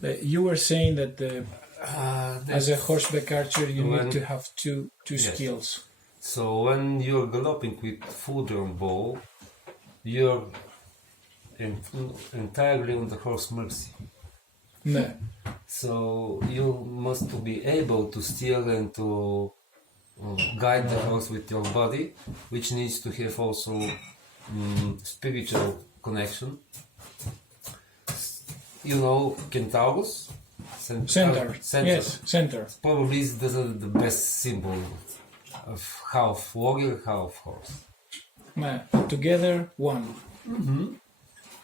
You were saying that as a That's horseback archer, you need when to have two yes. skills. So when you're galloping with full drawn bow, you're entirely on the horse mercy. No. So you must to be able to steer and to guide the horse with your body, which needs to have also spiritual connection. You know Centaurus? Centaur. Yes, centaur. Probably is the best symbol of half warrior, half horse. No. Together, one.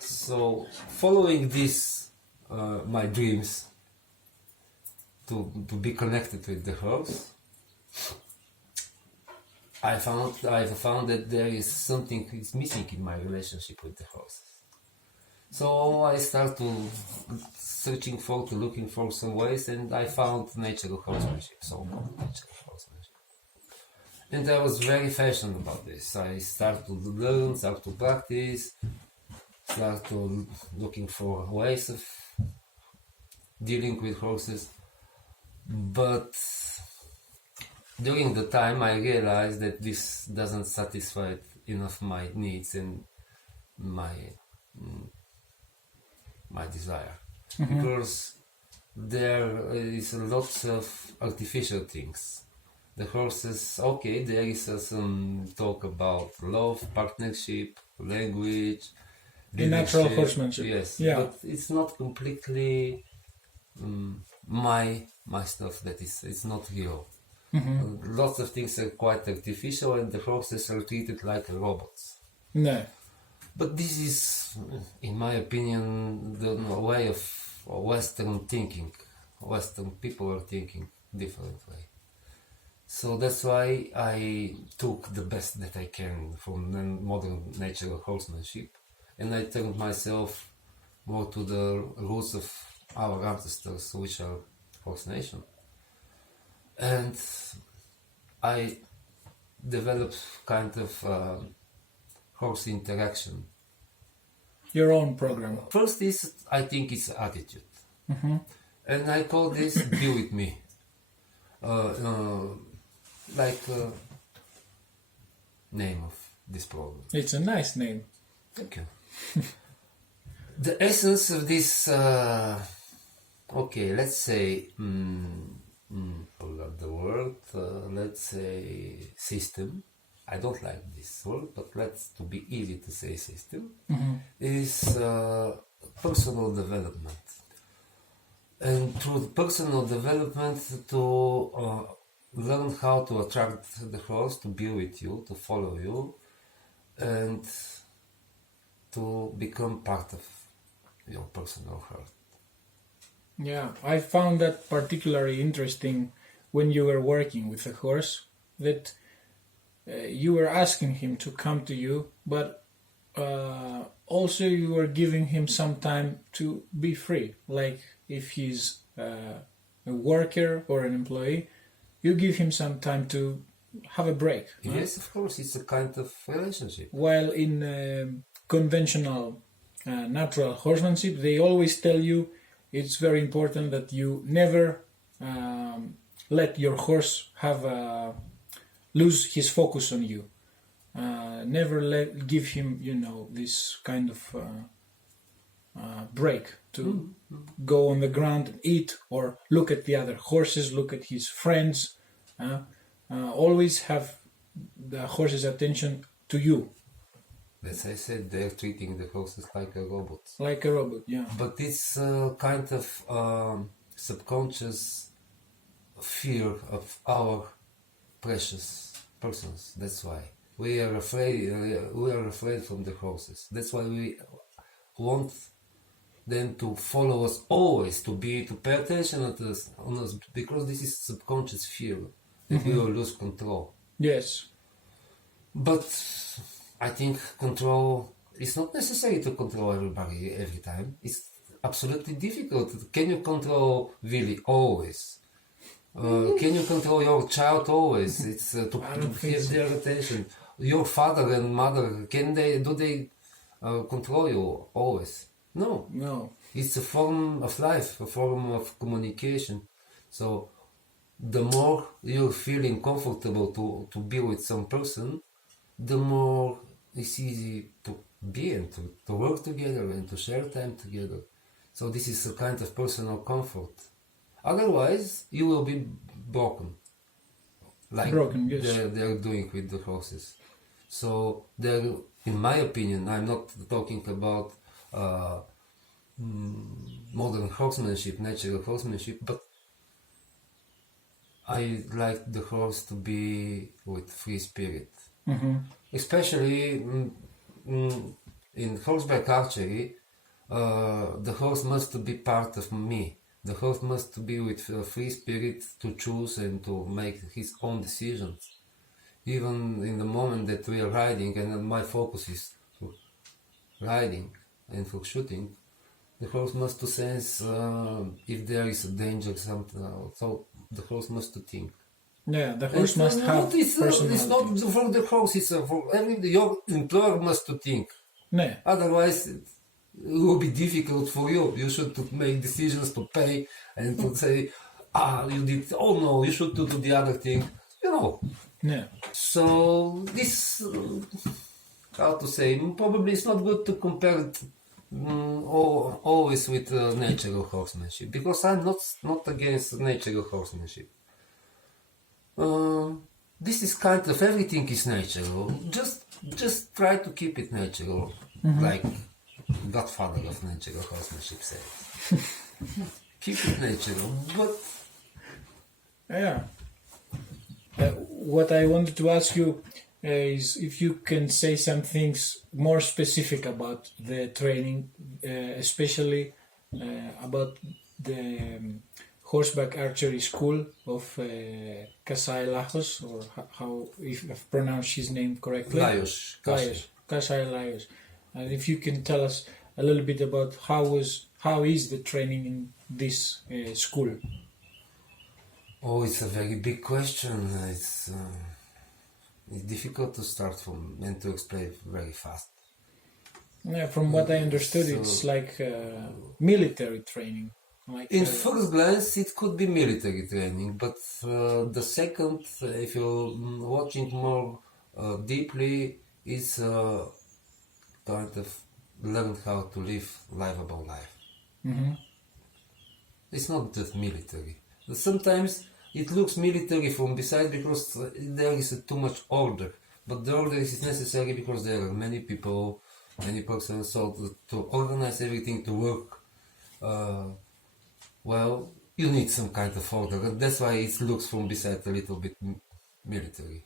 So following this, my dreams to be connected with the horse, I found that there is something is missing in my relationship with the horses. So I started looking for some ways, and I found natural horsemanship, so-called natural horsemanship. And I was very passionate about this. I started to learn, started to practice, started to looking for ways of dealing with horses. But during the time I realized that this doesn't satisfy enough my needs and my desire, because there is lots of artificial things. The horses, okay, there is some talk about love, partnership, language, In natural leadership, horsemanship. yes, Yeah. but it's not completely my stuff. It's not real. Lots of things are quite artificial, and the horses are treated like robots. No. But this is, in my opinion, the way of Western thinking. Western people are thinking differently. So that's why I took the best that I can from modern natural horsemanship, and I turned myself more to the roots of our ancestors, which are Horse Nation. And I developed kind of horse interaction. Your own program. First is, I think it's attitude. And I call this Be With Me. Name of this program. It's a nice name. Thank you. The essence of this, okay, let's say, pull up the word, let's say system. I don't like this word, but to be easy to say system, is personal development. And through personal development to learn how to attract the horse to be with you, to follow you, and to become part of your personal heart. Yeah, I found that particularly interesting when you were working with a horse, that you were asking him to come to you, but also you were giving him some time to be free. Like if he's a worker or an employee, you give him some time to have a break. Right? Yes, of course, it's a kind of relationship. While in conventional natural horsemanship, they always tell you it's very important that you never let your horse have lose his focus on you. Never give him, this kind of break to go on the ground and eat or look at the other horses, look at his friends. Always have the horse's attention to you. As I said, they're treating the horses like a robot. Like a robot, yeah. But it's kind of subconscious fear of our precious persons. That's why we are afraid. We are afraid from the horses. That's why we want them to follow us always, to pay attention on us, because this is subconscious fear that we will lose control. Yes. But I think control is not necessary to control everybody every time. It's absolutely difficult. Can you control Willy always? Can you control your child always? It's to have their attention. Your father and mother, do they control you always? No. It's a form of life, a form of communication. So the more you're feeling comfortable to be with some person, the more it's easy to be and to work together and to share time together. So this is a kind of personal comfort. Otherwise, you will be broken, like Broken, yes. they're doing with the horses. So they're, in my opinion, I'm not talking about modern horsemanship, natural horsemanship, but I like the horse to be with free spirit. Especially in horseback archery, the horse must be part of me. The horse must be with free spirit to choose and to make his own decisions. Even in the moment that we are riding, and my focus is for riding and for shooting, the horse must to sense if there is a danger, something. So the horse must to think. Yeah, the horse must have It's personality. not for the horse, it's for your employer must to think. Yeah. Otherwise, it will be difficult for you. You should to make decisions to pay and to say, you did, oh no, you should do the other thing. Yeah. So this, how to say, probably it's not good to compare it always with natural horsemanship, because I'm not against natural horsemanship. This is kind of, everything is natural. Just try to keep it natural, like Godfather of natural horsemanship said. Keep it natural, but Yeah. What I wanted to ask you is if you can say some things more specific about the training, especially about the horseback archery school of Kasai Lajos, or how, if I've pronounced his name correctly. Lajos. Kasai Lajos. And if you can tell us a little bit about how is the training in this school? Oh, it's a very big question. It's difficult to start from and to explain very fast. Yeah, from what I understood, it's like military training. Like, in first glance, it could be military training, but the second, if you're watching more deeply, is kind of learn how to live livable life. It's not just military. Sometimes it looks military from beside because there is too much order, but the order is necessary because there are many people, many persons, so to organize everything to work, well, you need some kind of order, and that's why it looks from beside a little bit military.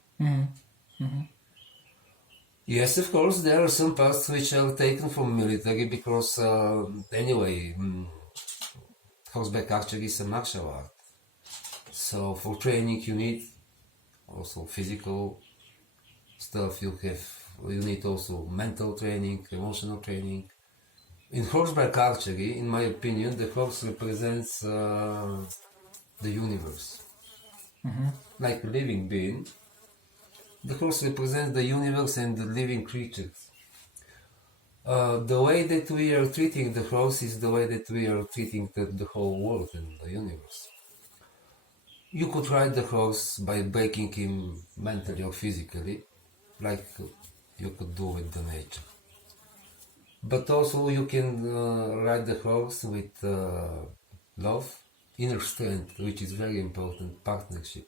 Yes, of course, there are some parts which are taken from military because, anyway, horseback archery is a martial art. So for training you need also physical stuff, you need also mental training, emotional training. In horseback archery, in my opinion, the horse represents the universe. Like a living being, the horse represents the universe and the living creatures. The way that we are treating the horse is the way that we are treating the whole world and the universe. You could ride the horse by breaking him mentally or physically, like you could do with the nature. But also you can ride the horse with love, inner strength, which is very important, partnership.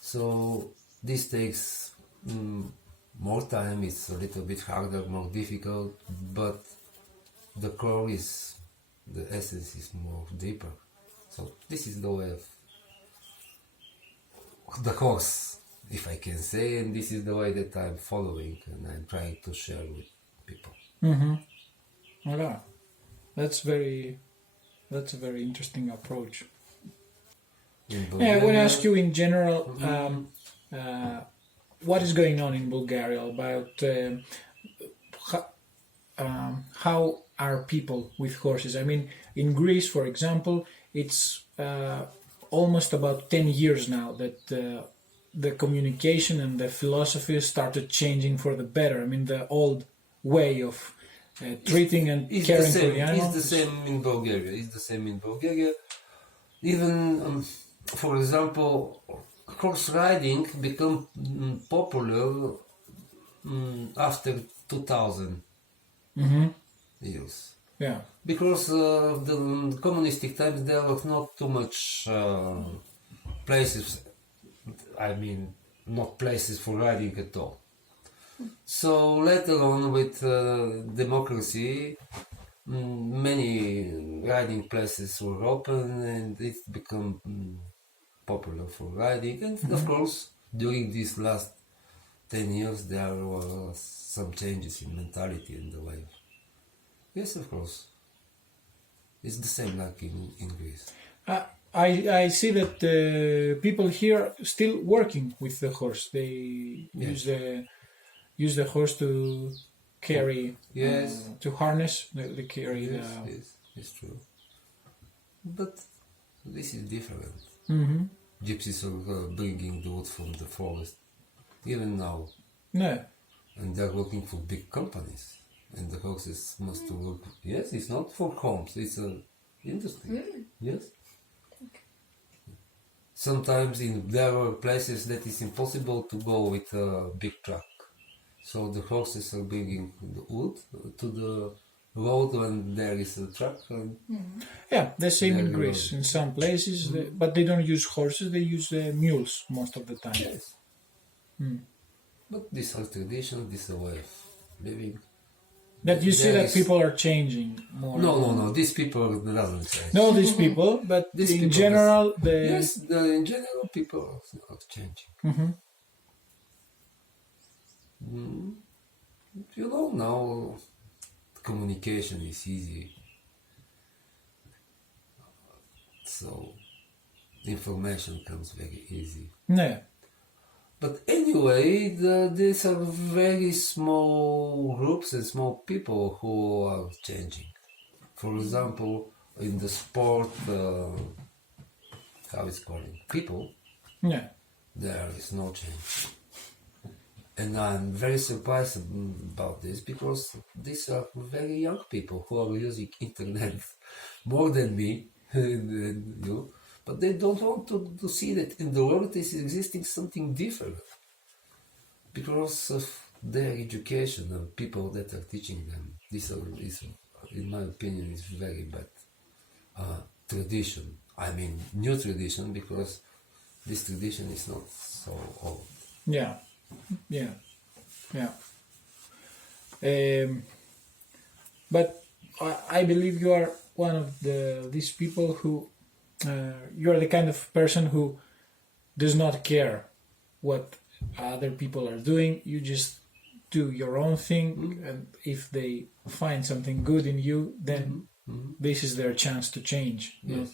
So this takes more time, it's a little bit harder, more difficult, but the core is, the essence is more deeper. So this is the way of the horse, if I can say, and this is the way that I'm following and I'm trying to share with people. Yeah, that's a very interesting approach. Yeah, I want to ask you in general, what is going on in Bulgaria about how are people with horses? I mean, in Greece, for example, it's almost about 10 years now that the communication and the philosophy started changing for the better. I mean, the old way of treating and It's caring the for same. the animal. It's the same in Bulgaria. It's the same in Bulgaria. Even, for example, horse riding became popular after 2000 years. Yeah. Because the communistic times there were not too much places. I mean, not places for riding at all. So later on, with democracy, many riding places were open, and it became popular for riding. And of course, during these last 10 years, there were some changes in mentality and the way. Yes, of course. It's the same like in Greece. I see that people here still working with the horse. They use the horse to carry, Yes. to harness. They carry Yes, yes, it's true. But this is different. Gypsies are bringing the wood from the forest, even now, No. and they're working for big companies. And the horses must work. Yes, it's not for homes. It's an industry. Yes. Sometimes there are places that it's impossible to go with a big truck. So the horses are bringing the wood to the road when there is a truck. And Yeah, the same in There you Greece. go. In some places, but they don't use horses. They use mules most of the time. yes. But these are traditions, this is a way of living. That you see There that is- people are changing more. No. These people doesn't change. No, these people, but These in people general, the Yes, in general, people are not changing. You know, now communication is easy. So information comes very easy. no, But anyway, these are very small groups and small people who are changing. For example, in the sport, how it's called, people, no. there is no change. And I'm very surprised about this because these are very young people who are using internet more than me, than you, but they don't want to see that in the world is existing something different because of their education and people that are teaching them. This is, in my opinion, is very bad tradition. I mean, new tradition because this tradition is not so old. Yeah. But I believe you are one of these people who you are the kind of person who does not care what other people are doing. You just do your own thing, and if they find something good in you, then this is their chance to change. Yes. Not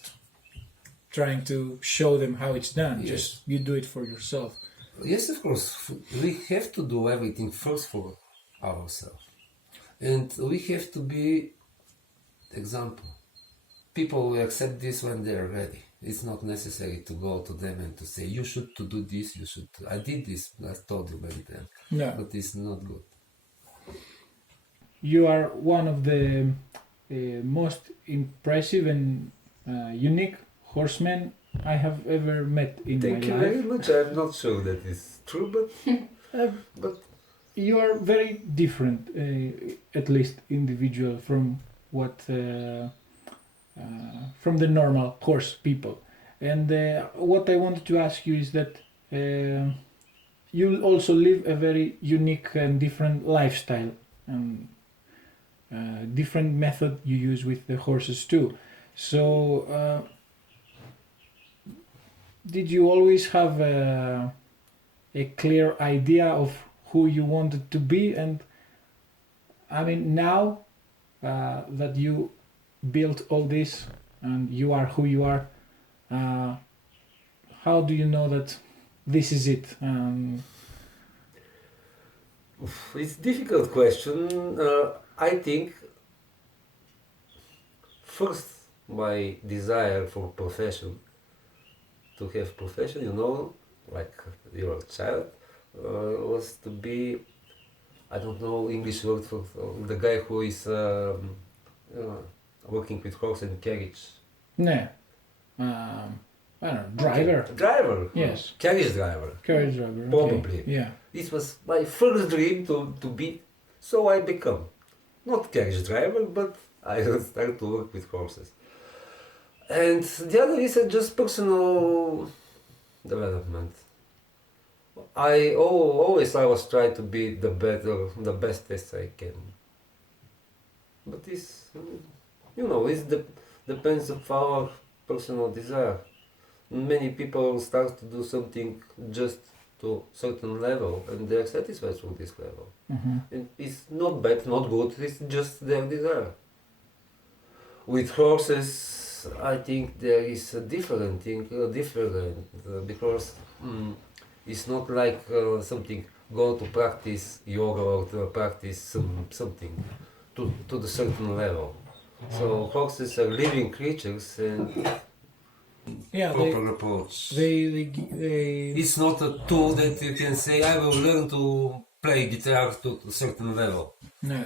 trying to show them how it's done. Yes. Just you do it for yourself. Yes, of course. We have to do everything first for ourselves. And we have to be example. People will accept this when they are ready. It's not necessary to go to them and to say, you should to do this, you should. I did this, I told you many times. Yeah. But it's not good. You are one of the most impressive and unique horsemen I have ever met in Thank my you life. very much. I'm not sure that is true, but You are very different, at least individual, from what from the normal horse people. And what I wanted to ask you is that you also live a very unique and different lifestyle and different method you use with the horses too. So did you always have a clear idea of who you wanted to be? And I mean, now that you built all this and you are who you are, how do you know that this is it? it's a difficult question. I think first my desire for profession, to have profession, like your child, was to be I don't know English word for the guy who is working with horse and carriage. No. I don't know. Driver. Driver. Yes. Carriage driver. Carriage driver. okay. Probably. Yeah. This was my first dream to be, so I become. Not carriage driver, but I started to work with horses. And the other is just personal development. I always was trying to be the best as I can. But this, depends of our personal desire. Many people start to do something just to certain level, and they are satisfied with this level. Mm-hmm. And it's not bad, not good. It's just their desire. With horses, I think there is a different thing, because it's not like something go to practice yoga or to practice something to the certain level. So horses are living creatures, and Yeah. Proper approach. They It's not a tool that you can say, I will learn to play guitar to a certain level. no.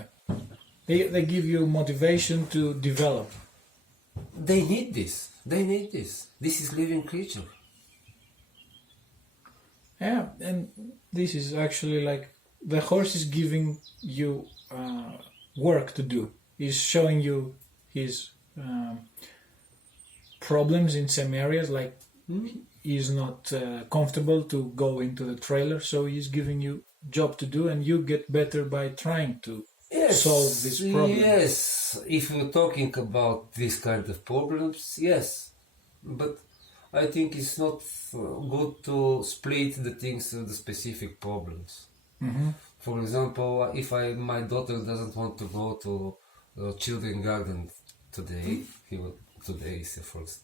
They give you motivation to develop. They need this. They need this. This is living creature. Yeah, and this is actually like the horse is giving you work to do. He's showing you his problems in some areas, like he's not comfortable to go into the trailer, so he's giving you job to do, and you get better by trying to solve this problem. Yes, if you're talking about this kind of problems, yes. But I think it's not good to split the things to the specific problems. Mhm. For example, if my daughter doesn't want to go to children garden today, today is the first.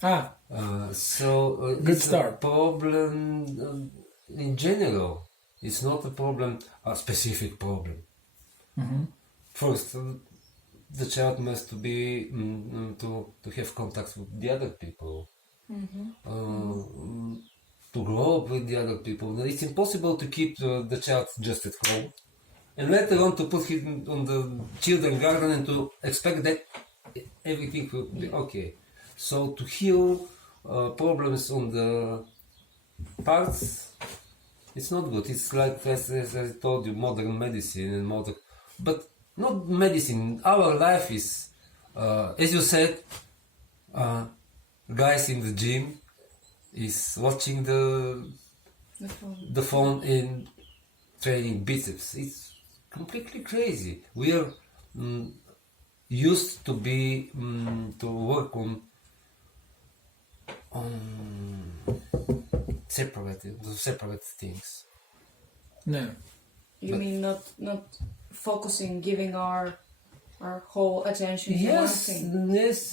Good It's start. a problem in general. It's not a problem, a specific problem. Mhm. First, the child must be to have contact with the other people, to grow up with the other people. It's impossible to keep the child just at home, and later on to put him on the children garden and to expect that everything will be okay. So to heal problems on the parts, it's not good. It's like, as I told you, modern medicine and but not medicine. Our life is, as you said, guys in the gym is watching the phone and training biceps. It's completely crazy. We are used to be to work on separate things. No. You But- mean not focusing, giving our whole attention to one Yes, thing? yes.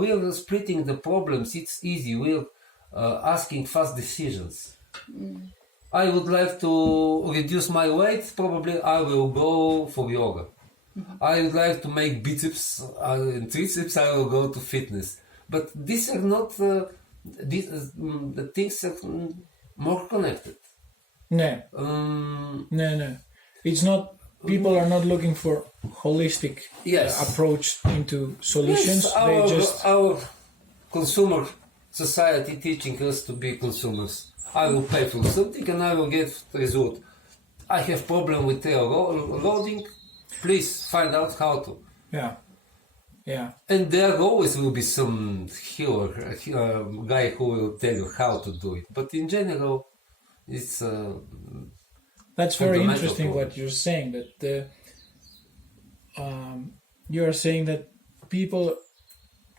We are splitting the problems. It's easy. We are asking fast decisions. I would like to reduce my weight. Probably I will go for yoga. I would like to make biceps and triceps. I will go to fitness. But these are not the things are more connected. No. No. It's not. People are not looking for holistic Yes. approach into solutions. Yes, They just our consumer society teaching us to be consumers. I will pay for something and I will get the result. I have problem with tail loading. Please find out how to. yeah. And there always will be some healer, guy who will tell you how to do it. But in general, it's That's very fundamental interesting problem. what you're saying. That you are saying that people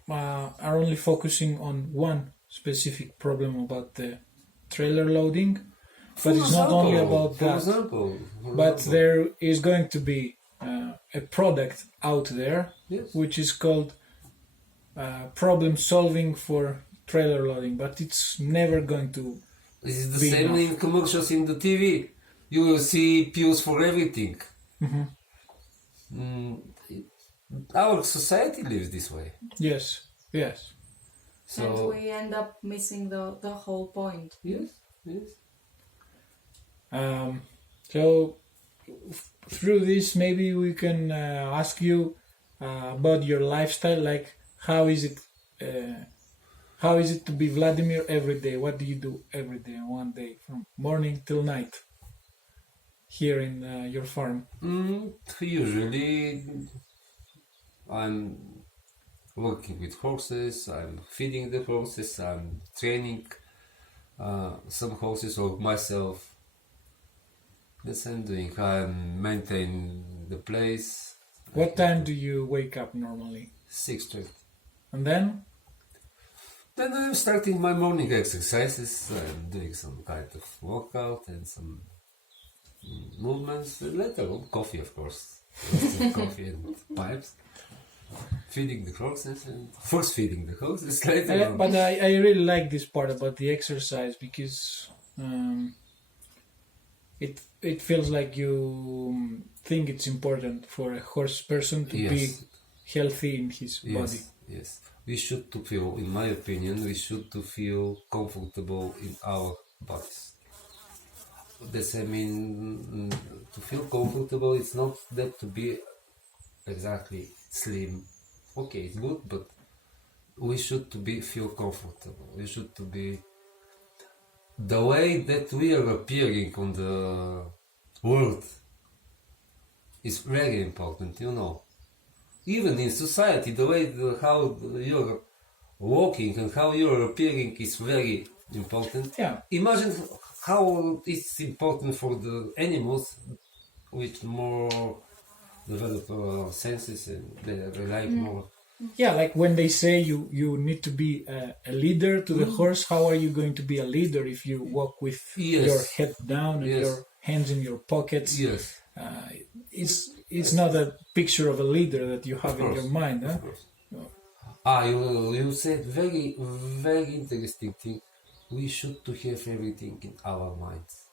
are only focusing on one specific problem about the trailer loading, but it's not only about For that. example, But there is going to be a product out there Yes. which is called problem solving for trailer loading, but it's never going to. This is the Big same enough. in commercials in the TV. You will see pills for everything. Mhm. Our society lives this way. Yes. And So we end up missing the whole point. yes. So through this, maybe we can ask you about your lifestyle. Like, how is it? How is it to be Vladimir every day? What do you do every day, one day, from morning till night, here in your farm? Usually, I'm working with horses. I'm feeding the horses. I'm training some horses or myself. That's what I'm doing. I'm maintaining the place. What time do you wake up normally? 6:30. And then? Then I'm starting my morning exercises. I'm doing some kind of workout and some movements. And later on, coffee, of course. Coffee and pipes. Feeding the horses and first feeding the horses later on. But I really like this part about the exercise because it feels like you think it's important for a horse person to be healthy in his body. Yes. We should to feel, in my opinion, we should to feel comfortable in our bodies. That's, I mean, to feel comfortable, it's not that to be exactly slim. Okay, it's good, but we should to be feel comfortable. We should to be the way that we are appearing on the world is very important, you know. Even in society, the way how you're walking and how you're appearing is very important. Yeah. Imagine how it's important for the animals with more developed senses and they rely more. Yeah, like when they say you need to be a leader to the horse, how are you going to be a leader if you walk with your head down and your hands in your pockets? Yes. It's not a picture of a leader that you have in your mind. Huh? You said very, very interesting thing. We should to have everything in our minds.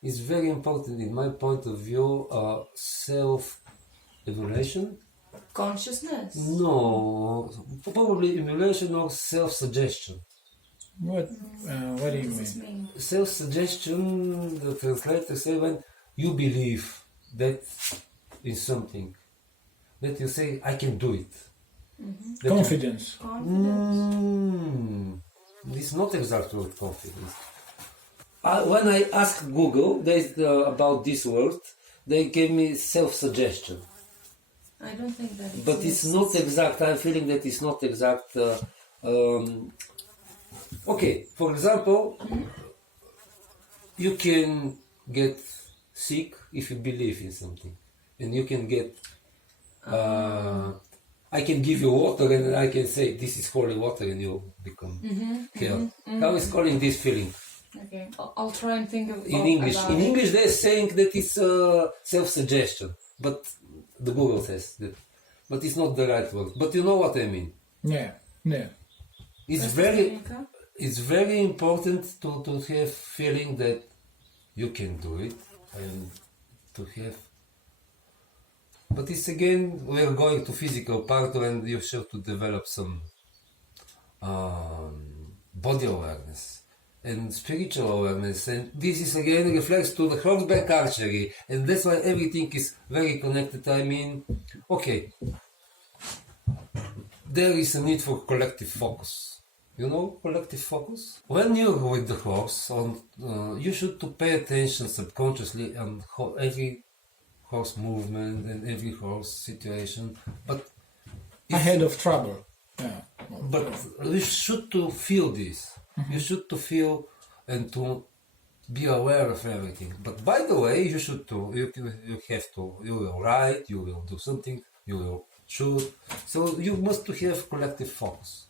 It's very important in my point of view, self-evaluation. Consciousness. No, probably emulation or self-suggestion. What do you mean? Self-suggestion, the translator say when you believe that in something, that you say, I can do it. Confidence. It's not exact word confidence. When I asked Google about this word, they gave me self-suggestion. I don't think that it But it's not exact. I'm feeling that it's not exact. Okay, for example, you can get sick if you believe in something, and you can get. I can give you water, and I can say this is holy water, and you become healed. How is calling this feeling? Okay, I'll try and think of In English, about in it. English, they're saying that it's self-suggestion, but the Google says that, but it's not the right word. But you know what I mean. Yeah. It's very important to have feeling that you can do it and to have. But it's again we're going to physical part and you have to develop some body awareness and spiritual awareness, and this is again reflects to the horseback archery, and that's why everything is very connected. I mean, okay, there is a need for collective focus. You know, collective focus. When you're with the horse, you should to pay attention subconsciously on every horse movement and every horse situation. But Ahead of trouble. Yeah. But you should to feel this. You should to feel and to be aware of everything. But by the way, you should to you will ride, you will do something, you will shoot. So you must to have collective focus.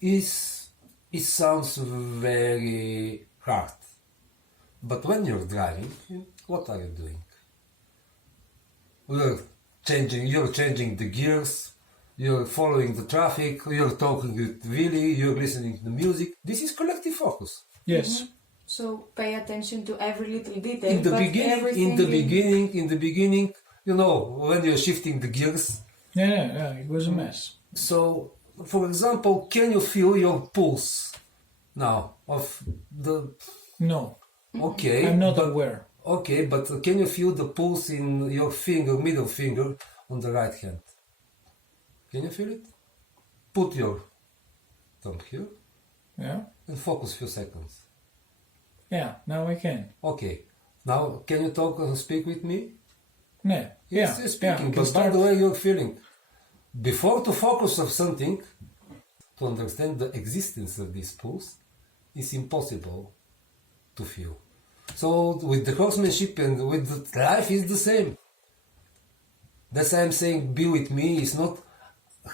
It sounds very hard. But when you're driving, what are you doing? You're changing the gears. You're following the traffic, you're talking with Willy, you're listening to the music. This is collective focus. Yes. So pay attention to every little detail. In the but beginning, you know, when you're shifting the gears. Yeah, it was a mess. So, for example, can you feel your pulse now of the? No, Okay. I'm not aware. Okay, but can you feel the pulse in your finger, middle finger, on the right hand? Can you feel it? Put your thumb here Yeah. and focus few seconds. Yeah. Now I can. Okay. Now, can you talk and speak with me? Yeah. Yes, Yeah. you're speaking, Yeah. but by the way you're feeling. Before to focus on something, to understand the existence of this pulse, is impossible to feel. So with the horsemanship and with the life is the same. That's why I'm saying be with me is not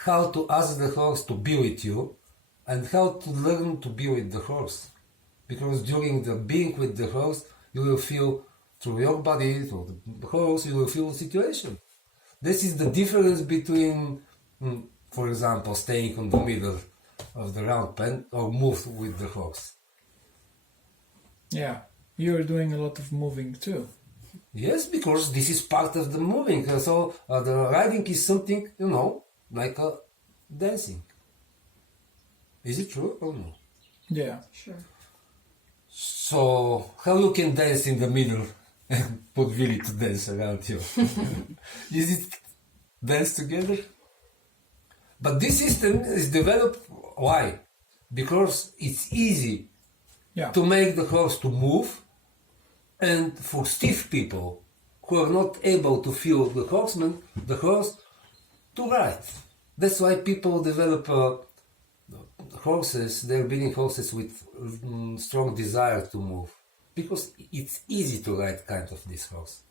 how to ask the horse to be with you and how to learn to be with the horse. Because during the being with the horse, you will feel through your body, through the horse, you will feel the situation. This is the difference between, for example, staying on the middle of the round pen or move with the horse. Yeah. You're doing a lot of moving too. Yes, because this is part of the moving. So the riding is something, like dancing. Is it true or no? Yeah. Sure. So how you can dance in the middle and put Willy to dance around you? Is it dance together? But this system is developed, why? Because it's easy Yeah. to make the horse to move, and for stiff people who are not able to feel the horse to ride. That's why people develop horses, they're breeding horses with strong desire to move. Because it's easy to ride kind of this horse.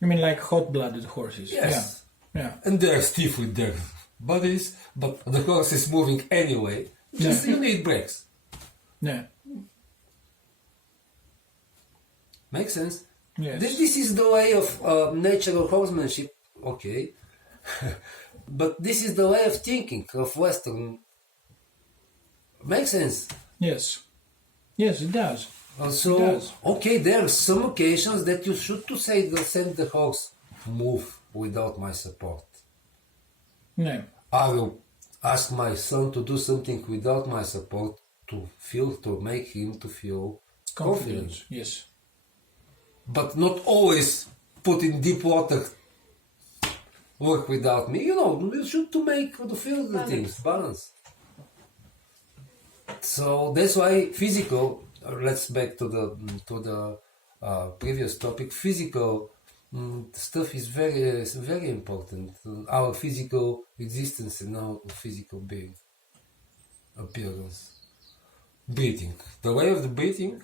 You mean like hot-blooded horses? Yes. Yeah. Yeah. And they're stiff with their bodies, but the horse is moving anyway. Just you need brakes. Yeah. Makes sense? Yes. This is the way of natural horsemanship, okay. But this is the way of thinking of Western. Makes sense? Yes. Yes, it does. So, It does. okay, there are some occasions that you should to say send the horse move without my support. No. I will ask my son to do something without my support to make him to feel confident. Confidence. Yes. But not always put in deep water, work without me. You should to feel the things, balance. So that's why physical, let's back to the previous topic, physical stuff is very, very important. Our physical existence and our physical being, appearance. Breathing. The way of the breathing,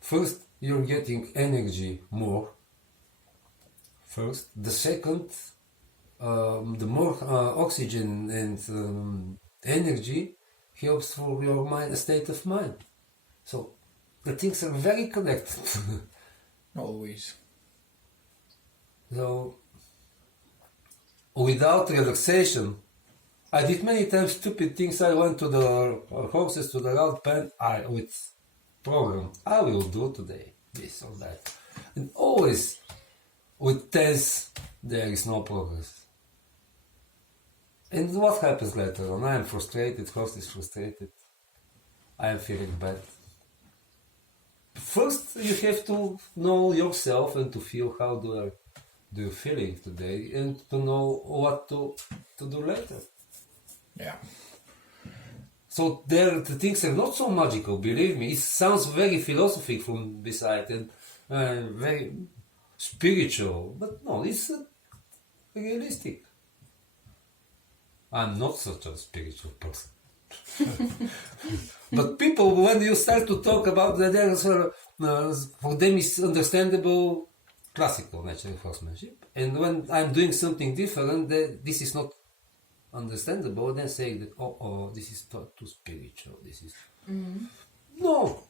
first you're getting energy more. First. The second, the more oxygen and energy helps for your mind, state of mind. So the things are very connected. Always. So without relaxation, I did many times stupid things. I went to the horses, to the round pen, with program. I will do today this or that. And always with tense, there is no progress. And what happens later on? I am frustrated, horse is frustrated. I am feeling bad. First, you have to know yourself and to feel how do you feeling today, and to know what to do later. Yeah. So the things are not so magical, believe me. It sounds very philosophical from beside and very spiritual, but no, it's realistic. I'm not such a spiritual person. But people, when you start to talk about that, for them it's understandable classical natural horsemanship. And when I'm doing something different, this is not understandable, then say that, this is too spiritual, this is... No!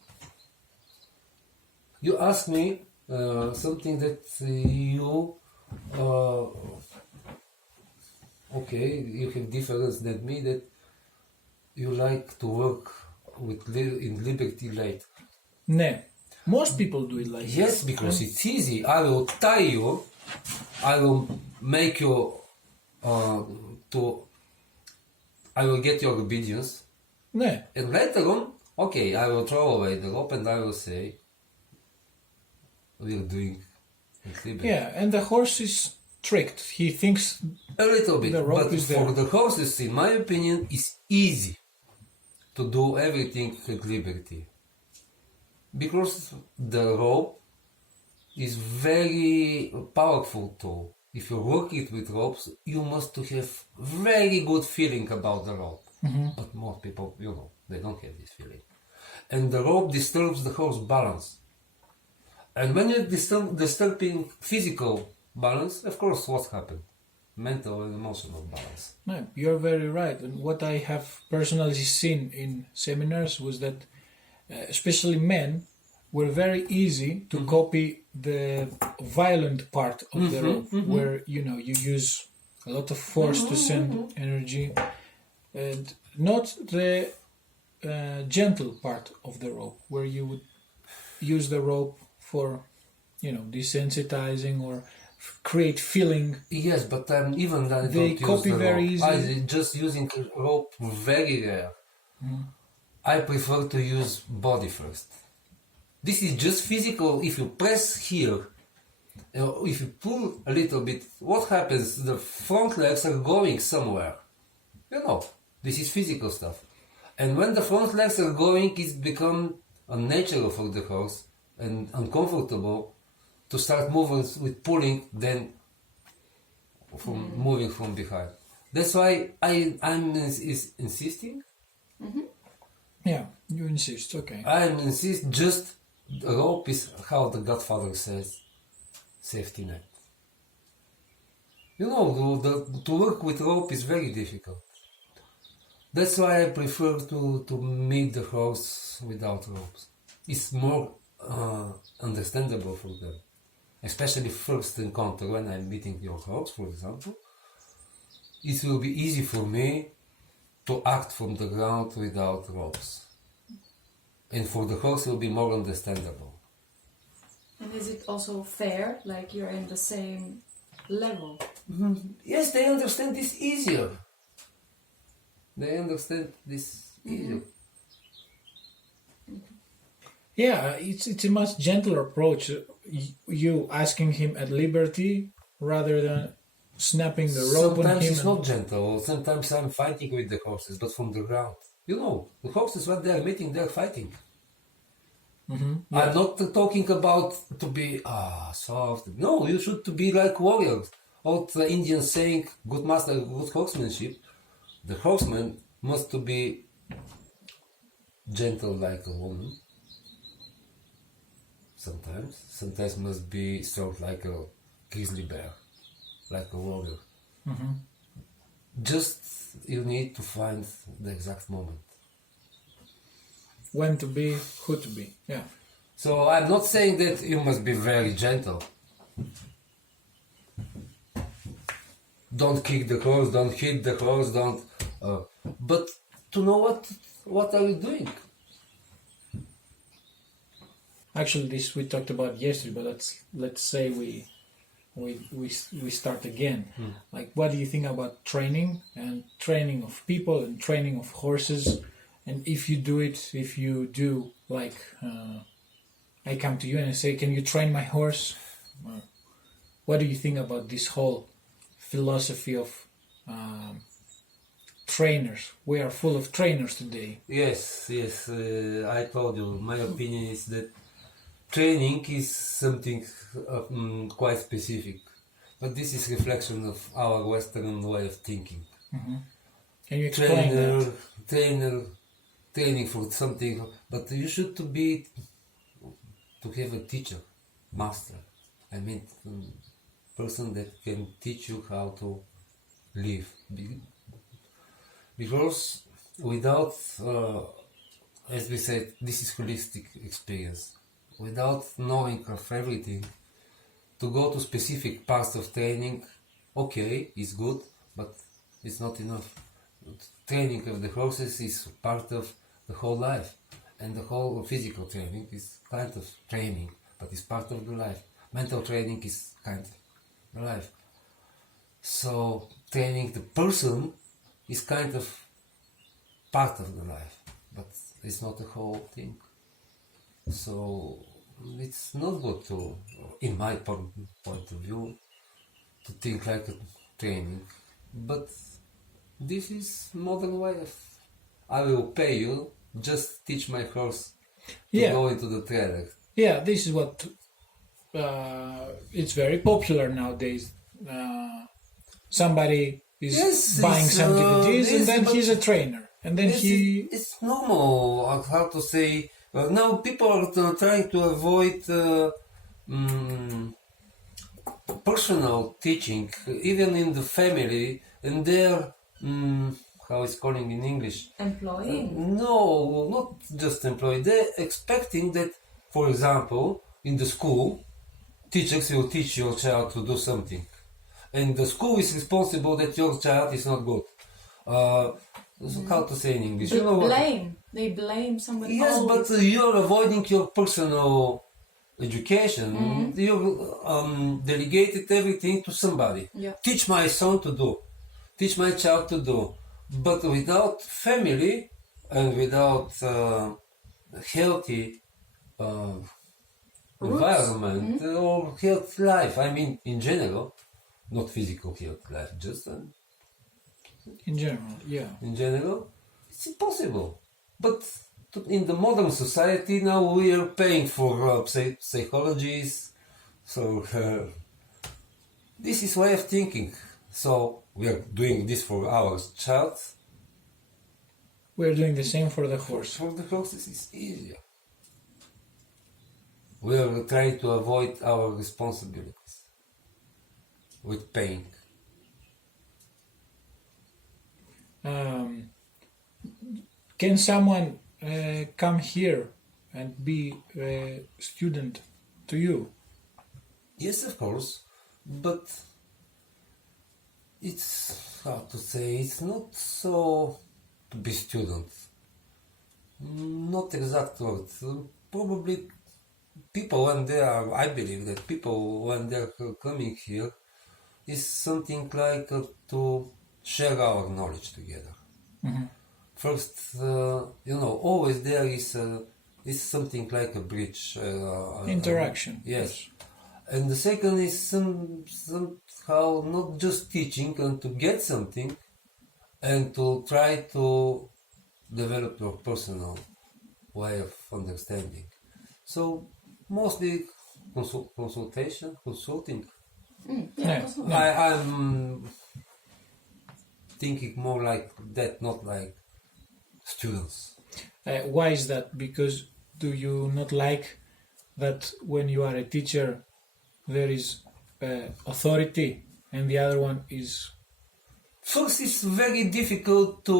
You ask me something that you... okay, you have difference than me, that you like to work in Liberty Late. No. Most people do it like Yes, that. because it's easy. I will tie you, I will make you I will get your obedience, No. and later on, okay, I will throw away the rope and I will say, we're doing at liberty. Yeah, and the horse is tricked. He thinks A little bit, The rope but is for there. the horses, in my opinion, it's easy to do everything at liberty. Because the rope is very powerful tool. If you work it with ropes, you must to have very good feeling about the rope. But most people, they don't have this feeling. And the rope disturbs the horse balance. And when you're disturbing physical balance, of course, what happened? Mental and emotional balance. no, you're very right. And what I have personally seen in seminars was that, especially men, were very easy to copy the violent part of the rope, where you use a lot of force to send energy, and not the gentle part of the rope, where you would use the rope for, desensitizing or create feeling. Yes, but even I They don't copy use the very rope. easily. I just using rope very rare. I prefer to use body first. This is just physical. If you press here, if you pull a little bit, what happens? The front legs are going somewhere. This is physical stuff. And when the front legs are going, it's become unnatural for the horse and uncomfortable to start moving with pulling than from moving from behind. That's why I'm insisting. Yeah, you insist. Okay. I'm insist just the rope is how the Godfather says, safety net. To work with rope is very difficult. That's why I prefer to meet the horse without ropes. It's more understandable for them. Especially first encounter when I'm meeting your horse, for example. It will be easy for me to act from the ground without ropes. And for the horse it will be more understandable. And is it also fair, like you're in the same level? Yes, they understand this easier. They understand this easier. Yeah, it's a much gentler approach. You asking him at liberty rather than snapping the rope on Sometimes him. it's not gentle. Sometimes I'm fighting with the horses, but from the ground. The horses when they are meeting, they are fighting. I'm not talking about to be soft. No, you should to be like warriors. Old Indians saying, "Good master, good horsemanship." The horseman must to be gentle like a woman. Sometimes must be strong like a grizzly bear, like a warrior. Just you need to find the exact moment. When to be, who to be. Yeah. So I'm not saying that you must be very gentle. Don't kick the horse, don't hit the horse, don't. But to know what are you doing? Actually, this we talked about yesterday, but let's say we start again. Like, what do you think about training and training of people and training of horses? And if you do like, I come to you and I say, "Can you train my horse?" What do you think about this whole philosophy of trainers? We are full of trainers today. Yes. I told you. My opinion is that training is something quite specific, but this is reflection of our Western way of thinking. Can you explain that? Training for something, but you should to have a teacher, master. I mean, person that can teach you how to live. Because without, as we said, this is holistic experience. Without knowing of everything, to go to specific parts of training, okay, is good, but it's not enough. Training of the horses is part of the whole life, and the whole physical training is kind of training, but it's part of the life. Mental training is kind of the life. So training the person is kind of part of the life, but it's not the whole thing. So it's not good to, in my point of view, to think like a training. But this is modern way of, I will pay you, just teach my horse to Yeah. go into the trailer. Yeah, this is what it's very popular nowadays. Somebody is Yes, buying it's, some DVDs, yes, and then but- he's a trainer, and then It's normal, how to say, now people are trying to avoid personal teaching, even in the family, and they're, how is calling in English? Employing. No, not just employee. They're expecting that, for example, in the school, teachers will teach your child to do something, and the school is responsible that your child is not good. So how to say in English? You know what? Blame. They blame somebody Yes, else. but you're avoiding your personal education. You delegated everything to somebody. Yeah. Teach my son to do, teach my child to do. But without family and without healthy environment or healthy life, I mean in general, not physical health life, just in general, yeah. in general, it's impossible. But in the modern society now we are paying for psychologists, so this is way of thinking. So we are doing this for our child. We're doing the same for the horse. For the horses it's easier. We are trying to avoid our responsibilities with pain. Can someone come here and be a student to you? Yes, of course, but it's, how to say, it's not so to be student. Not exact words. Probably people when they are, I believe that people when they're coming here is something like to share our knowledge together. First, always there is something like a bridge. Interaction. Yes. And the second is somehow not just teaching and to get something and to try to develop your personal way of understanding. So mostly consulting. Yeah. that's not- Yeah. I'm thinking more like that, not like students. Why is that? Because do you not like that when you are a teacher there is authority and the other one is First, it's very difficult to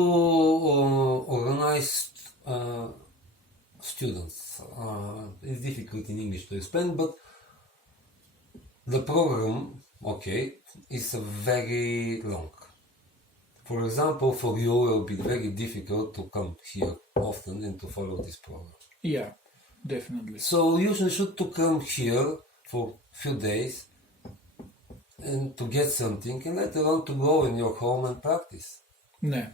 organize students. It's difficult in English to explain, but the program, okay, is very long. For example, for you it will be very difficult to come here often and to follow this program. yeah, definitely. So you should to come here for few days and to get something and later on to go in your home and practice. No.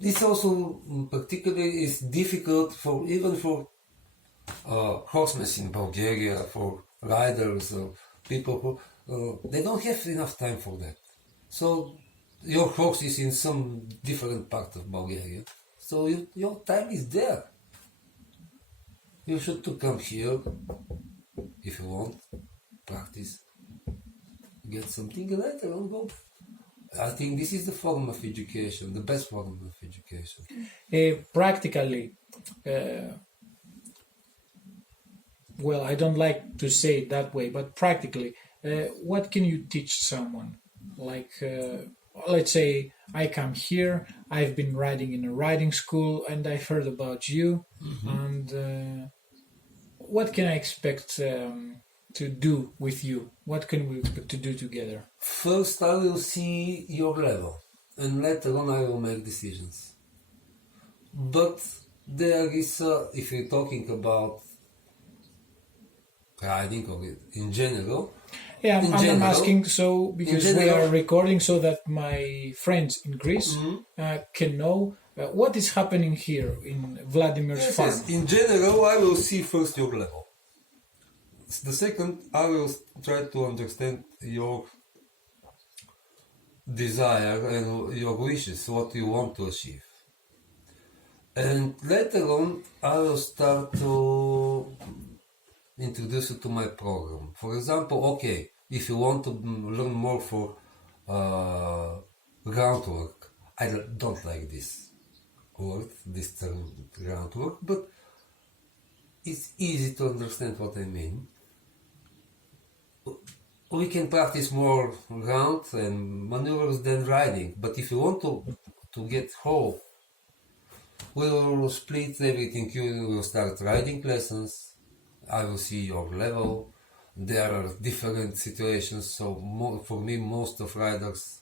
This also particularly is difficult for even for horsemen in Bulgaria, for riders or people who they don't have enough time for that. So your horse is in some different part of Bulgaria, so your time is there. You should to come here if you want, practice, get something and later on go. I think this is the form of education, the best form of education. Practically, well, I don't like to say it that way, but practically, what can you teach someone? Like, let's say I come here, I've been riding in a riding school, and I've heard about you, and what can I expect to do with you? What can we expect to do together? First, I will see your level, and later on, I will make decisions. But there is, if you're talking about riding or in general, Yeah, In I'm general- asking so because we general- are recording so that my friends in Greece can know what is happening here in Vladimir's farm? Yes, in general, I will see first your level. The second, I will try to understand your desire and your wishes, what you want to achieve. And later on, I will start to introduce you to my program. For example, okay, if you want to learn more for groundwork, I don't like this word, this term groundwork, but it's easy to understand what I mean. We can practice more ground and maneuvers than riding, but if you want to get whole, we will split everything. You will start riding lessons. I will see your level. There are different situations, so for me, most of riders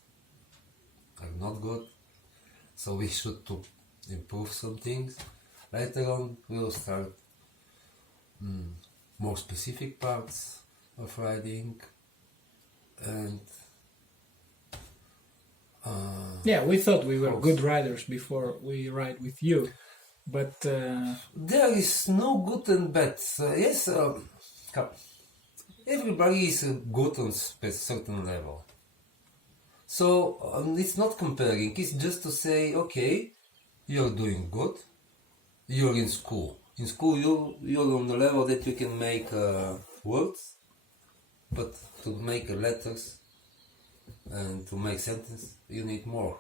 are not good. So we should to improve some things. Later on, we will start more specific parts of riding, and Yeah, we thought we were good riders before we ride with you, but there is no good and bad. Yes, everybody is good on a certain level. So it's not comparing, it's just to say, okay, you're doing good, you're in school. In school, you're on the level that you can make words, but to make letters and to make sentence, you need more.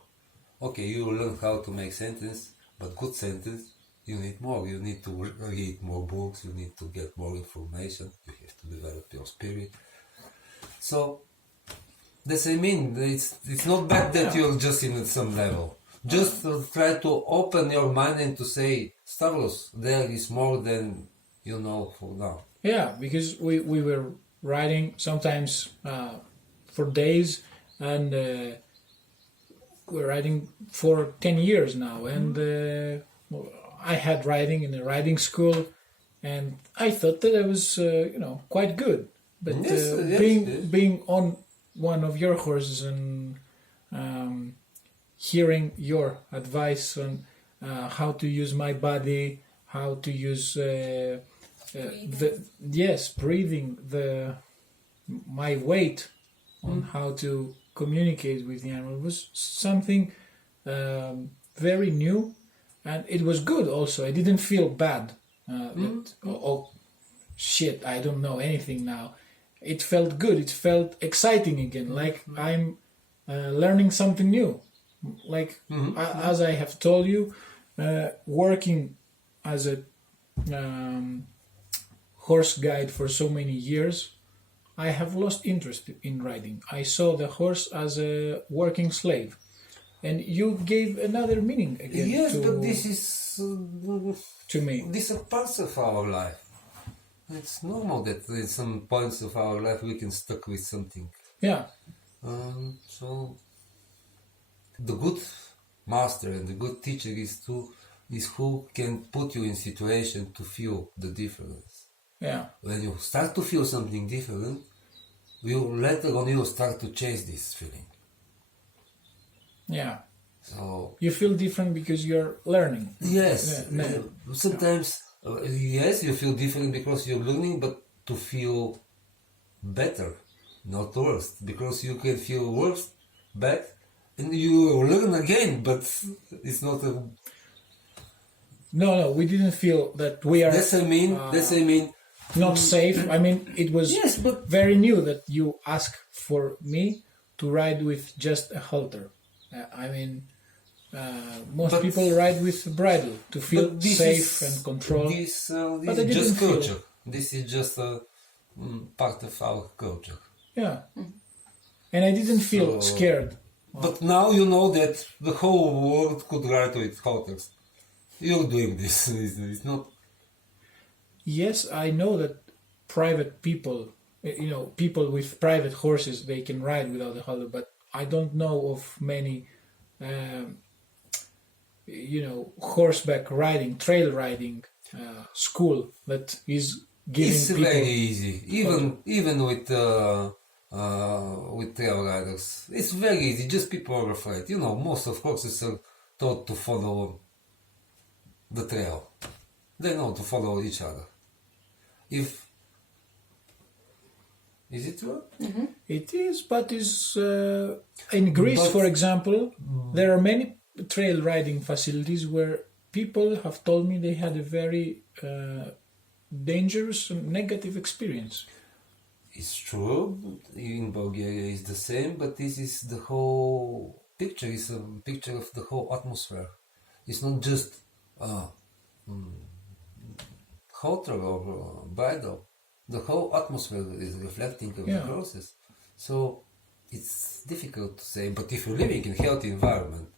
Okay, you will learn how to make sentence, but good sentence, you need more. You need to read more books, you need to get more information, you have to develop your spirit. So, that's I mean, it's not bad that you're just in some level. Just try to open your mind and to say, Stavros, there is more than you know for now. yeah, because we were riding sometimes for days, and we're riding for 10 years now, and I had riding in a riding school, and I thought that I was quite good, but Yes, being on one of your horses and hearing your advice on how to use my body, how to use breathing, my weight, on how to communicate with the animal was something very new, and it was good also. I didn't feel bad that, oh shit, I don't know anything now. It felt good, it felt exciting again, like I'm learning something new. Like as I have told you, working as a horse guide for so many years, I have lost interest in riding. I saw the horse as a working slave, and you gave another meaning again. Yes, to, but this is to me. these are parts of our life. It's normal that in some points of our life we can stuck with something. Yeah, So the good master and the good teacher is who can put you in situation to feel the difference. yeah, When you start to feel something different, later on you will start to chase this feeling. yeah. So You feel different because you're learning. yes, Yeah, no. sometimes yes, you feel different because you're learning, but to feel better, not worse, because you can feel worse, bad, and you learn again, but it's not a. No, we didn't feel that we are That's I mean. not safe. I mean, it was Yes, but very new that you ask for me to ride with just a halter. I mean, most But- people ride with a bridle to feel But this safe is- and control. This But I is just didn't feel- culture. This is just a part of our culture. Yeah, and I didn't feel So- scared. But now you know that the whole world could ride with halters. You're doing this. It's not. Yes, I know that private people, people with private horses, they can ride without a halter, but I don't know of many, horseback riding, trail riding school that is giving It's people. very easy. Even with trail riders, it's very easy. Just people are afraid. Most of horses are taught to follow the trail. They know to follow each other. Is it true? It is, but is in Greece, But- for example, there are many trail riding facilities where people have told me they had a very dangerous and negative experience. It's true. In Bulgaria is the same, but this is the whole picture. It's a picture of the whole atmosphere. It's not just halter or bridle. The whole atmosphere is reflecting of Yeah. the process. So it's difficult to say. But if you're living in a healthy environment,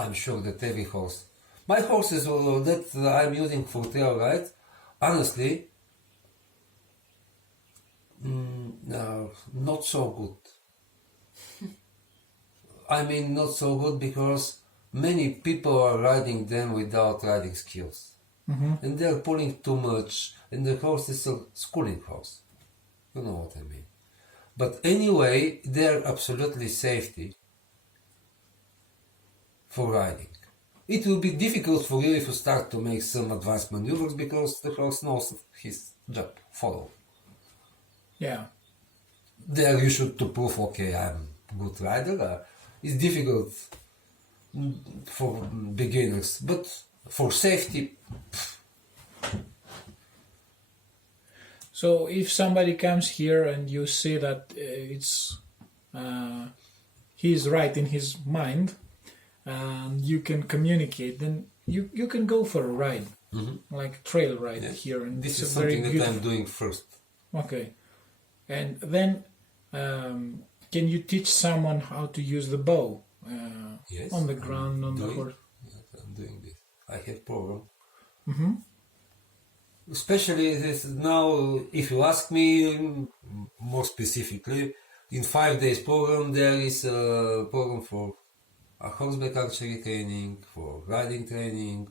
I'm sure that every horse, my horses that I'm using for trail rides, honestly, are not so good. I mean, not so good because many people are riding them without riding skills. And they're pulling too much, and the horse is a schooling horse. You know what I mean. But anyway, they're absolutely safety for riding. It will be difficult for you if you start to make some advanced maneuvers because the horse knows his job, follow. Yeah. There you should to prove, okay, I'm a good rider. It's difficult for beginners, but for safety, So if somebody comes here and you see that he's right in his mind, and you can communicate, then you can go for a ride, like trail ride yes, here, and this it's is a very something that beautiful. I'm doing first. Okay, and then can you teach someone how to use the bow Yes, on the I'm ground, on the doing- horse? Yes, I'm doing this. I have program. Especially this now, if you ask me more specifically, in 5 days program there is a program for a horseback archery training, for riding training,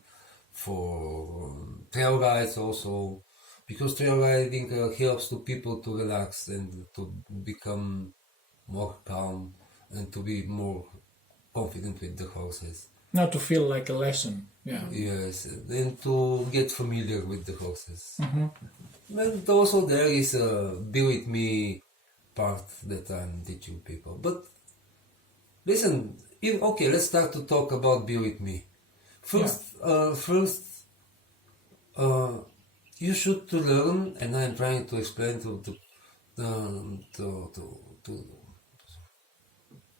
for trail rides also, because trail riding helps to people to relax and to become more calm and to be more confident with the horses. Not to feel like a lesson. Yeah. Yes, and to get familiar with the horses. And also there is a be with me part that I'm teaching people. But listen, okay, let's start to talk about be with me. First, you should to learn, and I'm trying to explain to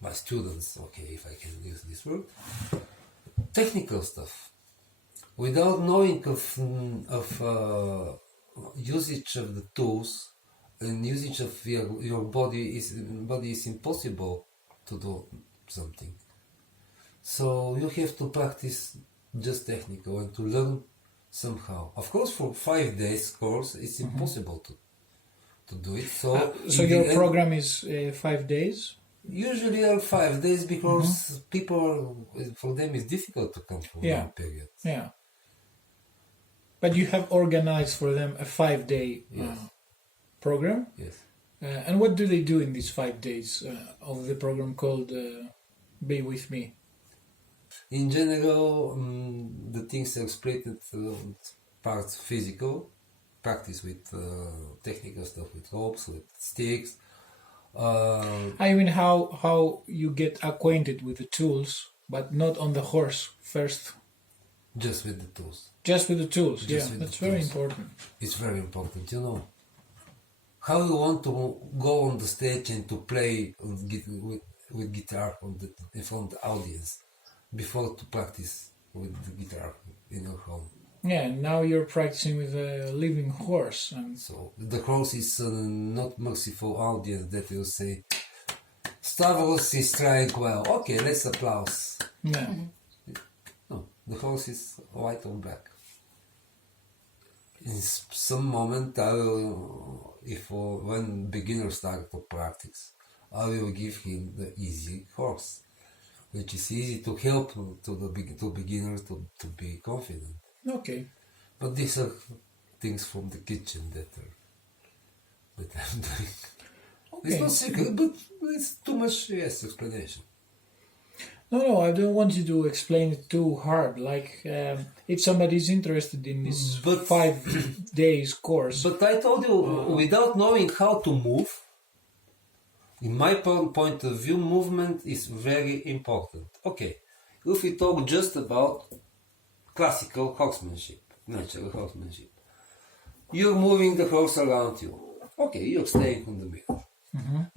my students, okay, if I can use this word, technical stuff. Without knowing of usage of the tools and usage of your body is impossible to do something. So you have to practice just technical and to learn somehow. Of course, for 5 days course, it's impossible to do it. So So in the your end- program is 5 days. usually are 5 days because people, for them, it's difficult to come for Yeah. one period. Yeah. But you have organized for them a 5-day Yes. program. Yes. And what do they do in these 5 days of the program called Be With Me? In general, the things are split into parts physical, practice with technical stuff, with ropes, with sticks. I mean, how you get acquainted with the tools, but not on the horse first, Just with the tools. just with the tools. Just Yeah, with that's the very tools. important. It's very important, you know. How you want to go on the stage and to play with guitar in front of the audience before to practice with the guitar in your home. Yeah, now you're practicing with a living horse, and So the horse is not merciful audience that will say, Stavros is trying well. Okay, let's applause. yeah, No, the horse is white or black. In some moment, I will, when beginners start to practice, I will give him the easy horse, which is easy to help to beginners to be confident. okay. But these are things from the kitchen that I'm doing. It's Okay. not secret, but it's too much explanation. No, I don't want you to explain it too hard. Like, if somebody's interested in this But- 5 days course, But I told you, without knowing how to move, in my point of view, movement is very important. Okay, if we talk just about classical horsemanship, natural horsemanship, you're moving the horse around you. Okay, you're staying in the middle.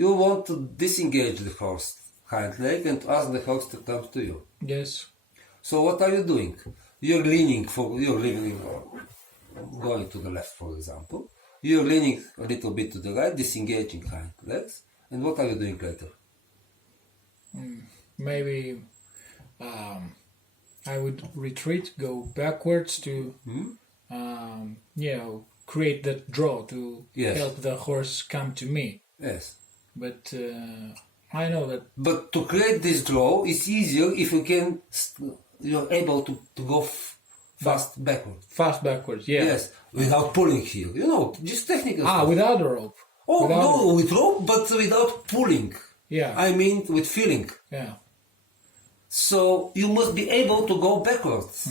You want to disengage the horse hind leg and ask the horse to come to you. yes, So what are you doing? You're leaning going to the left, for example. You're leaning a little bit to the right, disengaging hind legs. And what are you doing later? maybe I would retreat, go backwards to, create that draw to Yes. help the horse come to me. Yes. But I know that, But to create this draw is easier if you can, you're able to go fast backward. fast backwards, yeah. Yes, without pulling here. You know, just technical Ah, stuff. without a rope. Oh, without- no, with rope, but without pulling. Yeah, I mean, with feeling. yeah. So you must be able to go backwards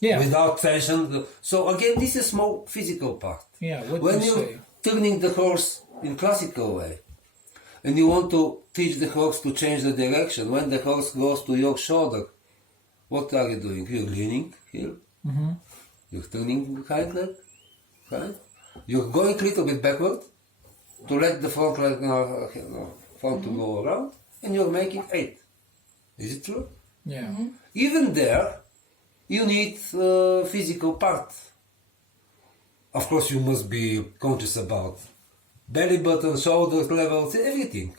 Yeah, without tension. So again, this is more physical part. yeah, what When you you're say. turning the horse in classical way, and you want to teach the horse to change the direction, when the horse goes to your shoulder, what are you doing? You're leaning here. You're turning hind leg, right? You're going a little bit backward to let the front leg front to go around, and you're making 8. Is it true? Yeah, Even there, you need physical part. Of course, you must be conscious about belly button, shoulders, levels, everything.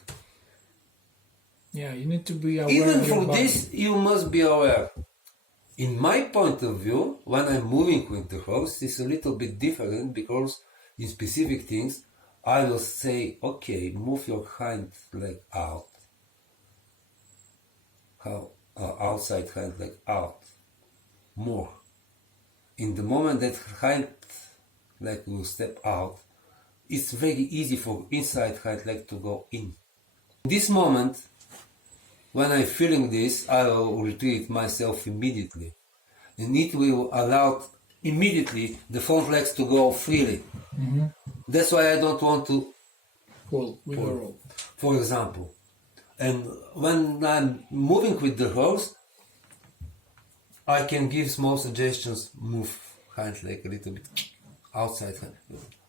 yeah, you need to be aware Even of your for body. this, you must be aware. In my point of view, when I'm moving with the horse, it's a little bit different because in specific things, I will say, okay, move your hind leg out. Outside hind leg out. More. In the moment that hind leg will step out, it's very easy for inside hind leg to go in. This moment, when I'm feeling this, I will retreat myself immediately. And it will allow immediately the front legs to go freely. That's why I don't want to, Pull with a Pull. rope. for example. And when I'm moving with the horse, I can give small suggestions, move hind leg a little bit outside.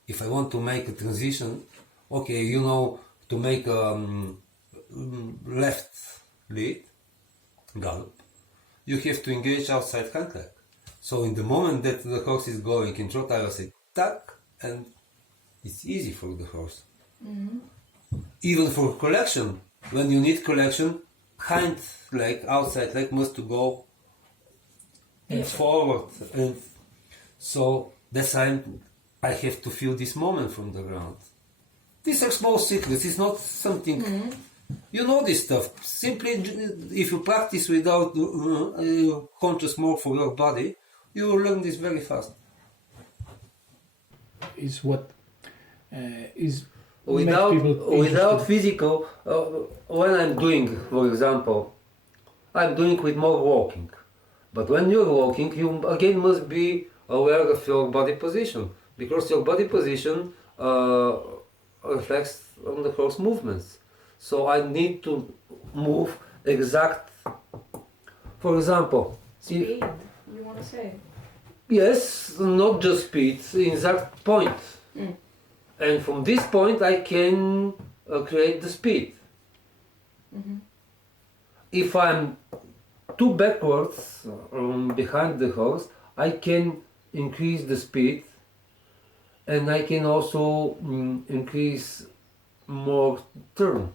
If I want to make a transition, okay, you know, to make a left lead, gallop, you have to engage outside hind leg. So in the moment that the horse is going in trot, I will say tack, and it's easy for the horse. Even for collection, when you need collection, hind leg, outside leg must to go forward, and so that's why I have to feel this moment from the ground. These are small secrets. It's not something you know this stuff. Simply, if you practice without conscious more for your body, you will learn this very fast. Is what is Without make people interested. physical, when I'm doing, for example, I'm doing with more walking. But when you're walking, you again must be aware of your body position, because your body position reflects on the horse movements. So I need to move exact. For example, Speed, you want to say? yes, not just speed, exact point. And from this point I can create the speed. If I'm too backwards behind the horse, I can increase the speed, and I can also increase more turn.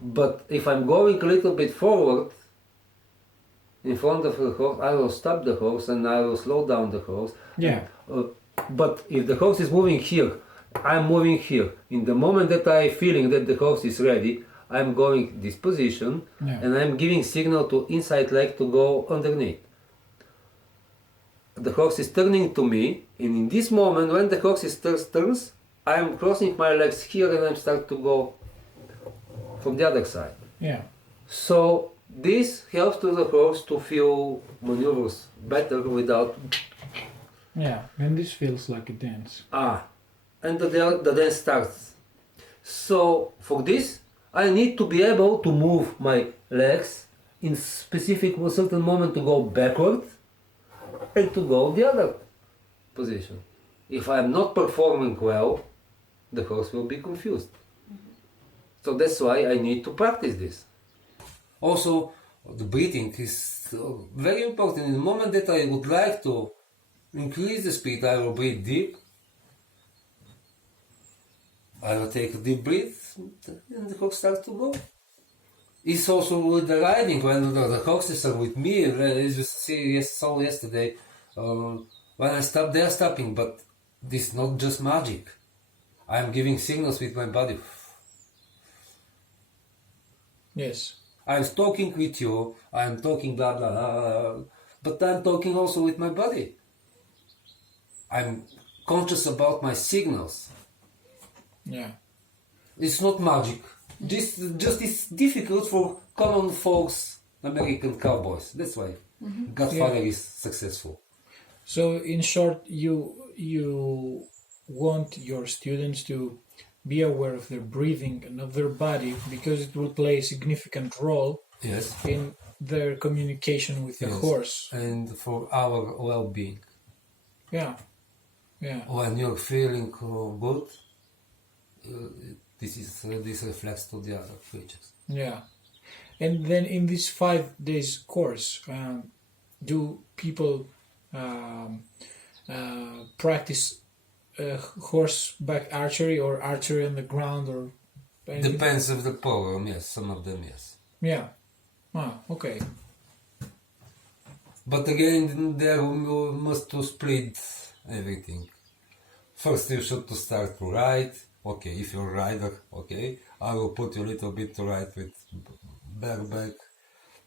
But if I'm going a little bit forward in front of the horse, I will stop the horse and I will slow down the horse. Yeah. But if the horse is moving here, I'm moving here. In the moment that I'm feeling that the horse is ready, I'm going this position, Yeah. and I'm giving signal to inside leg to go underneath. The horse is turning to me, and in this moment, when the horse turns, I'm crossing my legs here and I'm start to go from the other side. Yeah. So this helps to the horse to feel maneuvers better without Yeah, and this feels like a dance. and the dance starts. So for this, I need to be able to move my legs in specific certain moment to go backward and to go the other position. If I am not performing well, the horse will be confused. So that's why I need to practice this. Also, the breathing is very important. In the moment that I would like to increase the speed, I will breathe deep. I will take a deep breath and the horse starts to go. It's also with the riding, when the horses are with me, as you saw yesterday, when I stop, they are stopping, but this is not just magic. I am giving signals with my body. Yes. I'm talking with you, I'm talking blah blah blah, but I'm talking also with my body. I'm conscious about my signals. Yeah. It's not magic. This just is difficult for common folks, American cowboys. That's why Godfather is successful. So in short, you want your students to be aware of their breathing and of their body because it will play a significant role Yes. in their communication with the Yes. horse. And for our well-being. Yeah. Yeah. When you're feeling good, this reflects to the other creatures. Yeah. And then in this 5 days course, do people practice horseback archery or archery on the ground or anything? Depends of the program, yes. Some of them, yes. Yeah. Okay. But again, there you must to split everything. First, you should to start to ride. Okay, if you're a rider, okay, I will put you a little bit to ride with bareback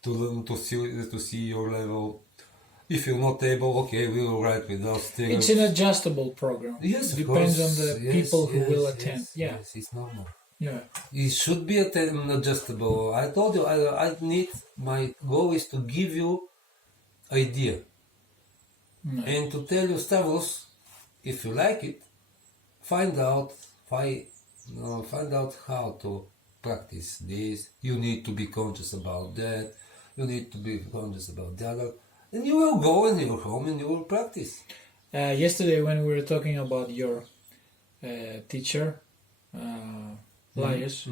to learn to see your level. If you're not able, okay, we will ride without steering. It's an adjustable program. Yes, of Depends course. on the Yes, people who will yes, attend. yes, Yeah. yes, it's normal. Yeah. It should be adjustable. I told you, I need, my goal is to give you idea. And to tell you, Stavros, if you like it, find out how to practice this. You need to be conscious about that. You need to be conscious about the other. And you will go in your home and you will practice. Yesterday when we were talking about your teacher, Laius,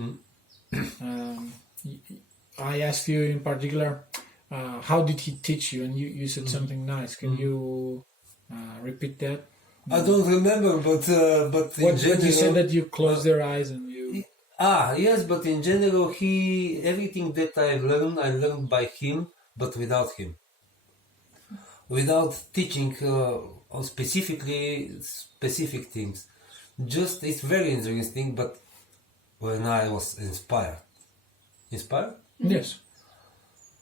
I asked you in particular, how did he teach you? And you said something nice. Can you repeat that? I don't remember, but in What general, you said that you closed their eyes and you... yes, but in general, everything that I learned by him, but without him. Without teaching on specific things. Just, it's very interesting, but when I was inspired, Yes.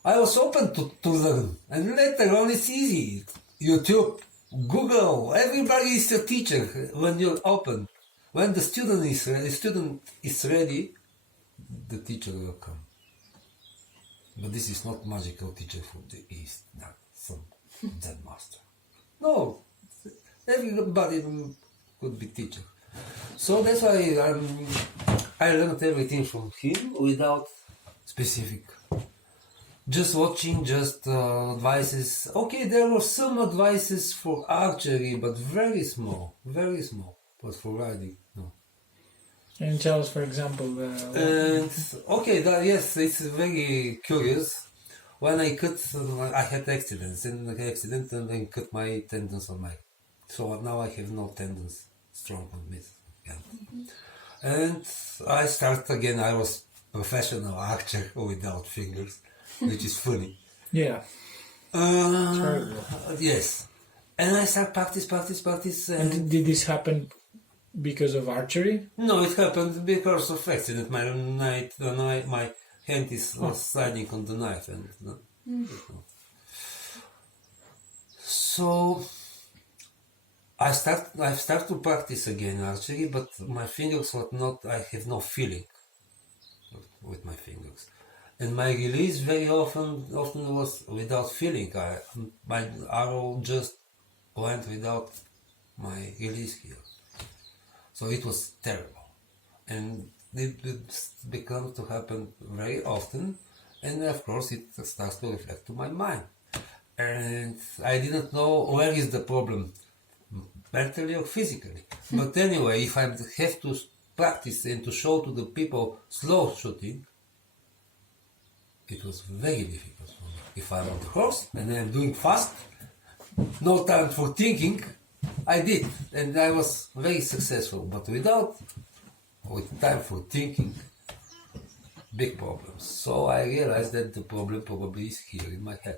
I was open to learn. And later on, it's easy. YouTube, Google, everybody is your teacher when you're open. When the student is ready, the teacher will come. But this is not magical teacher from the East, not some Zen master. No, everybody could be teacher. So that's why I learned everything from him without specific. Just watching, just advices. Okay, there were some advices for archery, but very small. But for riding, no. And tell us, for example... And okay, yes, it's very curious. When I had accidents, and then cut my tendons on my. So now I have no tendons strong on me again. And I start again. I was professional archer without fingers, which is funny. Yeah. Terrible. Yes, and I start practice. And did this happen because of archery? No, it happened because of accident. My hand is sliding on the knife, and so I start to practice again archery, but my fingers were not. I have no feeling with my fingers, And my release very often was without feeling. My arrow just went without my release here. So it was terrible. And it becomes to happen very often. And of course it starts to reflect to my mind. And I didn't know where is the problem, mentally or physically. But anyway, if I have to practice and to show to the people slow shooting, it was very difficult for me. If I'm on the horse and I'm doing fast, no time for thinking, I did. And I was very successful. But with time for thinking, big problems. So I realized that the problem probably is here in my head.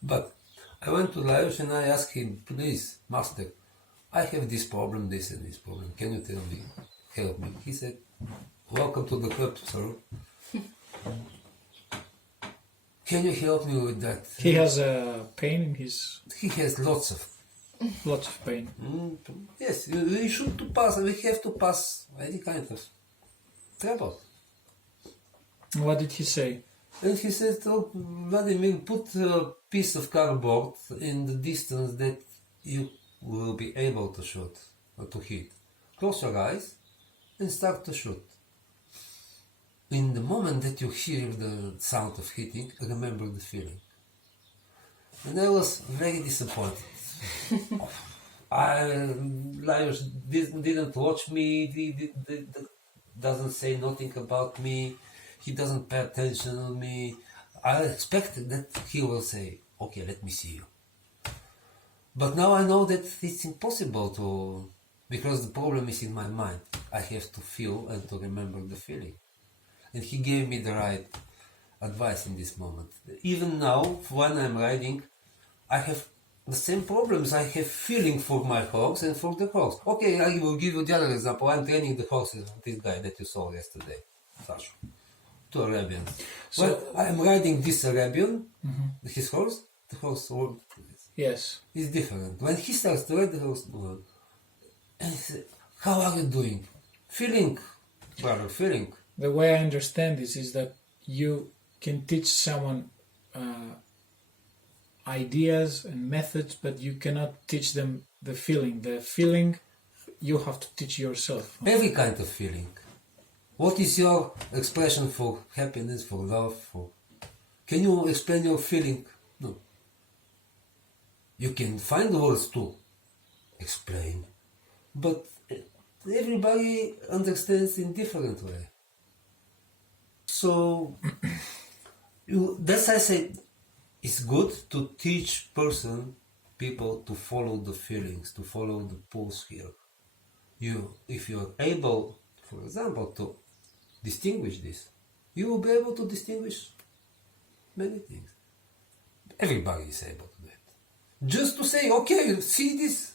But I went to Lajos and I asked him, please, master, I have this problem, this and this problem. Can you tell me, help me? He said, welcome to the club, sir. Can you help me with that? He has a pain in his... He has lots of pain. Yes, we should to pass. We have to pass any kind of trouble. What did he say? And he said, "Oh, Vladimir, put a piece of cardboard in the distance that you will be able to shoot or to hit. Close your eyes and start to shoot. In the moment that you hear the sound of hitting, remember the feeling." And I was very disappointed. Lajos didn't watch me, he doesn't say nothing about me, he doesn't pay attention on me. I expected that he will say, okay, let me see you. But now I know that it's impossible to, because the problem is in my mind. I have to feel and to remember the feeling. And he gave me the right advice in this moment. Even now, when I'm riding, I have the same problems. I have feeling for my horse and for the horse. Okay, I will give you the other example. I'm training the horses of this guy that you saw yesterday, Sasha, 2 Arabians. So- Well, I'm riding this Arabian, his horse, the horse Yes. is different. When he starts to ride the horse, and he said, how are you doing? Feeling, brother, feeling. The way I understand this is that you can teach someone ideas and methods, but you cannot teach them the feeling. The feeling you have to teach yourself. Every kind of feeling. What is your expression for happiness, for love, for... Can you explain your feeling? No. You can find words to explain, but everybody understands in different way. So, that's I say, it's good to teach people to follow the feelings, to follow the pulse here. If you are able, for example, to distinguish this, you will be able to distinguish many things. Everybody is able to do it. Just to say, okay, see this,